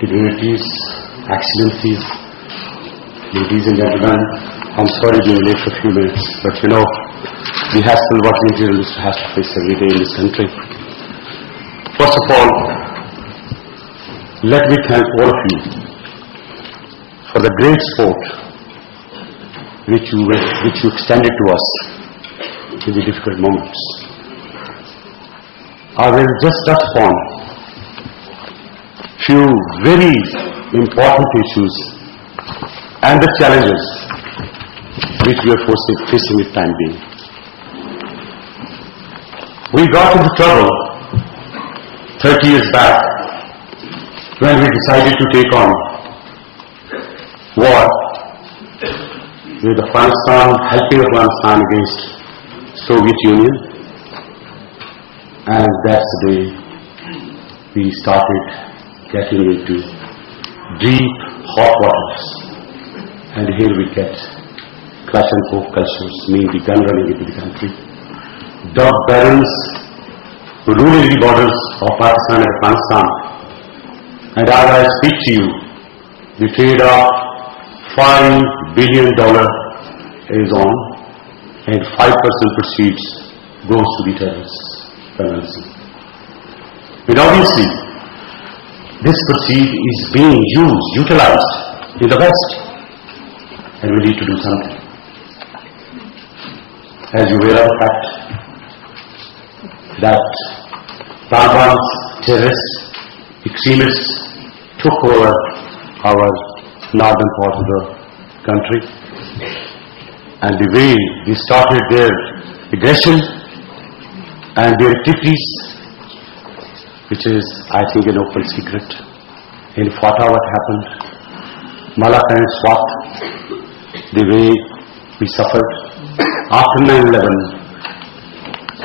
Dignitaries, Excellencies, ladies and gentlemen, I'm sorry being late for a few minutes, but you know, the hassle what the journalist has to face every day in this country. First of all, let me thank all of you for the great support which you extended to us in the difficult moments. I will just touch upon few very important issues and the challenges which we are facing at time being. We got into trouble 30 years back when we decided to take on war with Afghanistan, helping Afghanistan against Soviet Union, and that's the day we started getting into deep hot waters, and here we get clutch and poke cultures, meaning the gun running into the country, drug barons ruling the borders of Pakistan and Afghanistan, and as I speak to you, the trade of $5 billion is on, and 5% proceeds goes to the terrorists' financing. But obviously, this proceed is being utilized in the West, and we need to do something. As you aware of the fact that Taliban's terrorists, extremists took over our northern part of the country, and the way they started their aggression and their activities, which is, I think, an open secret. In Fatah what happened, Malakal and Swat, the way we suffered. After 9/11,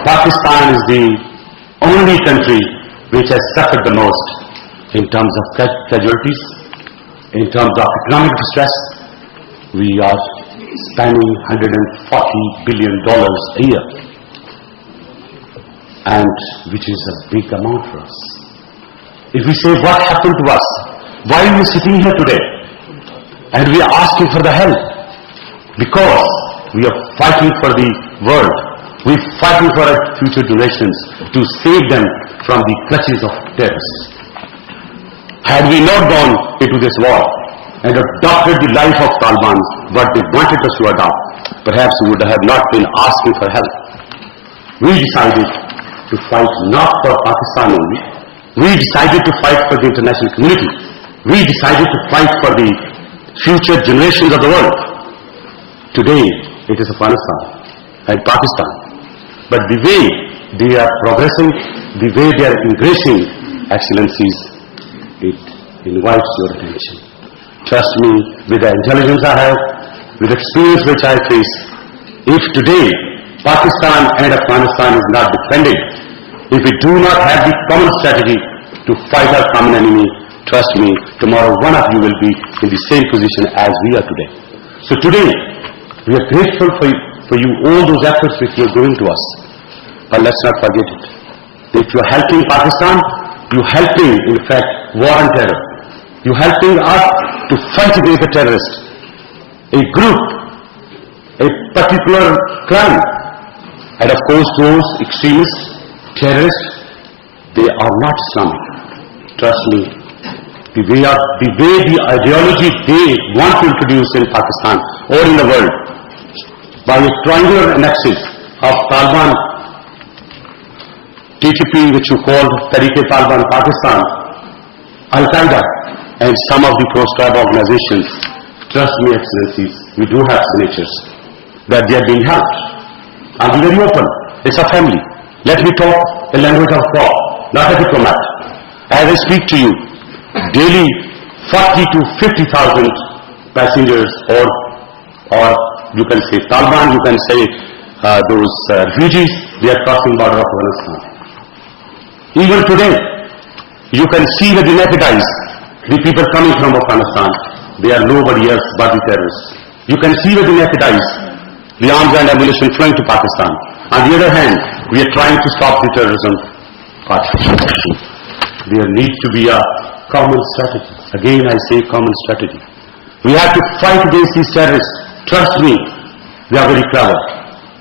Pakistan is the only country which has suffered the most in terms of casualties, in terms of economic distress. We are spending $140 billion a year, and which is a big amount for us. If we say what happened to us, why are we sitting here today and we are asking for the help? Because we are fighting for the world. We are fighting for our future generations to save them from the clutches of terrorists. Had we not gone into this war and adopted the life of Taliban, what they wanted us to adopt, perhaps we would have not been asking for help. We decided to fight not for Pakistan only. We decided to fight for the international community. We decided to fight for the future generations of the world. Today, it is Afghanistan and Pakistan. But the way they are progressing, the way they are increasing, Excellencies, it invites your attention. Trust me, with the intelligence I have, with the experience which I face, if today Pakistan and Afghanistan is not defended, if we do not have the common strategy to fight our common enemy, trust me, tomorrow one of you will be in the same position as we are today. So today, we are grateful for you, all those efforts which you are doing to us. But let's not forget it. If you are helping Pakistan, you are helping, in fact, war and terror. You are helping us to fight against the terrorists. A group, a particular crime. And of course, those extremists, terrorists, they are not Islamic. Trust me. The way the ideology they want to introduce in Pakistan or in the world, by a triangular annexes of Taliban, TTP, which you call Tehreek-e-Taliban Pakistan, Al-Qaeda, and some of the proscribed organizations. Trust me, Excellencies, we do have signatures that they are being helped. I'll be very open. It's a family. Let me talk the language of law, not a diplomat. As I speak to you, daily 40 to 50,000 passengers, or you can say Taliban, you can say those refugees, they are crossing border of Afghanistan. Even today, you can see with the naked eyes the people coming from Afghanistan. They are nobody else but the terrorists. You can see with the naked eyes the arms and ammunition flowing to Pakistan. On the other hand, we are trying to stop the terrorism. there needs to be a common strategy. Again I say common strategy. We have to fight against these terrorists. Trust me, they are very clever.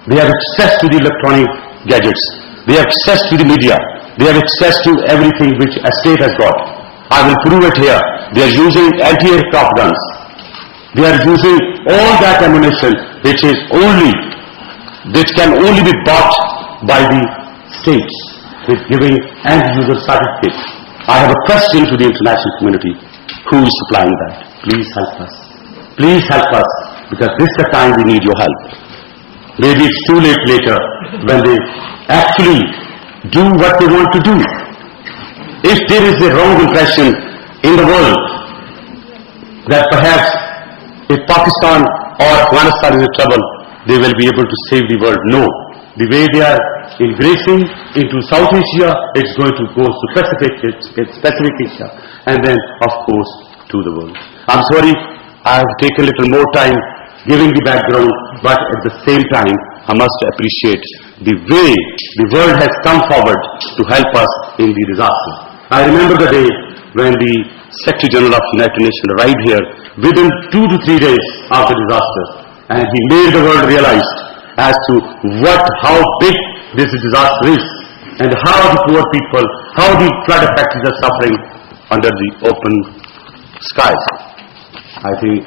They have access to the electronic gadgets. They have access to the media. They have access to everything which a state has got. I will prove it here. They are using anti-aircraft guns. They are using all that ammunition which can only be bought by the states with giving end-user certificates. I have a question to the international community. Who is supplying that? Please help us. Please help us, because this is the time we need your help. Maybe it's too late later when they actually do what they want to do. If there is a wrong impression in the world that perhaps if Pakistan or Afghanistan is in trouble, they will be able to save the world. No. The way they are ingressing into South Asia, it's going to go to Pacific Asia, and then, of course, to the world. I'm sorry, I have taken a little more time giving the background, but at the same time, I must appreciate the way the world has come forward to help us in the disaster. I remember the day when the Secretary General of the United Nations arrived here within 2 to 3 days after disaster, and he made the world realize as to how big this disaster is, and how the poor people, how the flood affected are suffering under the open skies. I think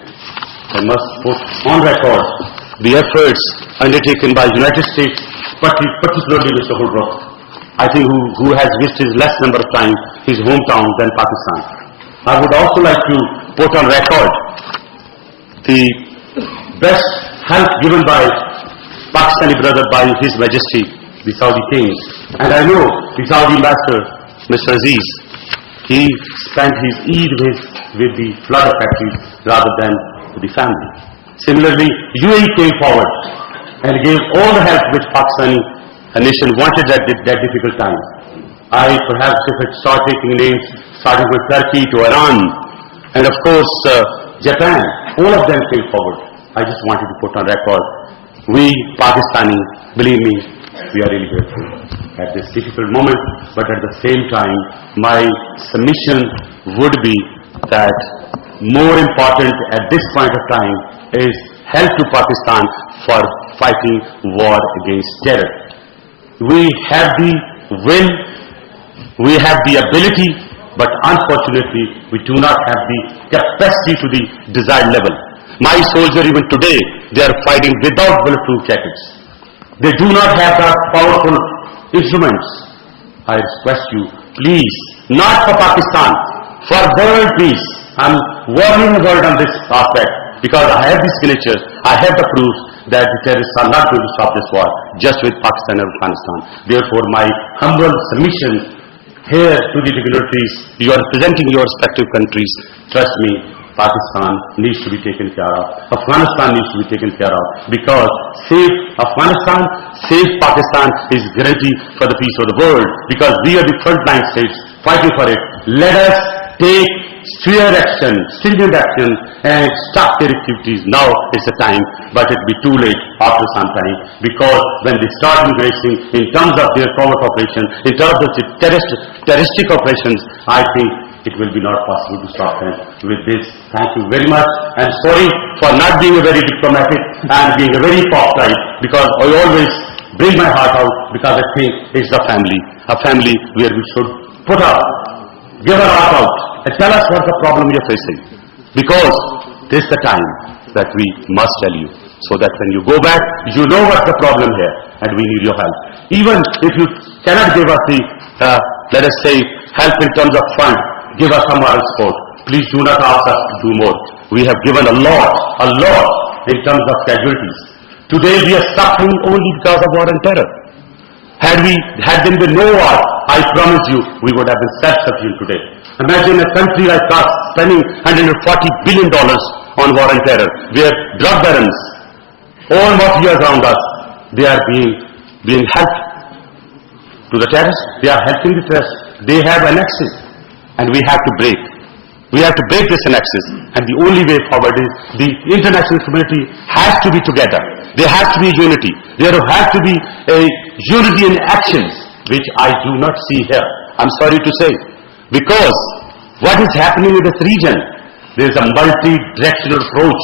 I must put on record the efforts undertaken by United States, particularly Mr. Holbrooke, I think who has visited less number of times his hometown than Pakistan. I would also like to put on record the best help given by Pakistani brother by His Majesty, the Saudi King. And I know the Saudi ambassador, Mr. Aziz, he spent his Eid with the flood affected rather than with the family. Similarly, UAE came forward and gave all the help which Pakistani nation wanted at that difficult time. Perhaps if I start taking names, starting with Turkey to Iran, and of course Japan, all of them came forward. I just wanted to put on record, we Pakistani, believe me, we are really grateful at this difficult moment, but at the same time, my submission would be that more important at this point of time is help to Pakistan for fighting war against terror. We have the will, we have the ability, but unfortunately we do not have the capacity to the desired level. My soldiers even today, they are fighting without bulletproof jackets. They do not have the powerful instruments. I request you, please, not for Pakistan, for world peace. I'm warning the world on this aspect because I have the signatures, I have the proofs that the terrorists are not going to stop this war just with Pakistan and Afghanistan. Therefore, my humble submission here to the dignitaries, you are representing your respective countries. Trust me, Pakistan needs to be taken care of. Afghanistan needs to be taken care of, because safe Afghanistan, safe Pakistan is guarantee for the peace of the world, because we are the frontline states fighting for it. Let us take severe action, stringent action, and stop their activities. Now is the time, but it will be too late after some time, because when they start embracing in terms of their covert operation, in terms of the terroristic operations, I think it will be not possible to stop them. With this, thank you very much, and sorry for not being a very diplomatic and being a very forthright, because I always bring my heart out, because I think it's a family where we should put up, give our heart out, and tell us what the problem we are facing, because this is the time that we must tell you, so that when you go back, you know what's the problem here, and we need your help. Even if you cannot give us the, let us say, help in terms of fund, give us some moral support. Please do not ask us to do more. We have given a lot in terms of casualties. Today we are suffering only because of war and terror. Had there been no war, I promise you, we would have been self-sufficient today. Imagine a country like us spending $140 billion on war and terror, where drug barons, all mafias around us, they are being helped to the terrorists. They are helping the terrorists. They have annexes, and we have to break. We have to break this annexes, and the only way forward is the international community has to be together. There has to be unity. There has to be a unity in actions, which I do not see here. I'm sorry to say. Because what is happening in this region? There is a multi-directional approach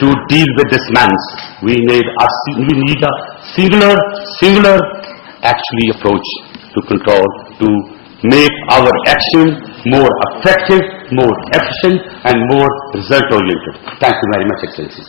to deal with this man. We need a singular actually approach to control, to make our action more effective, more efficient, and more result-oriented. Thank you very much, Excellencies.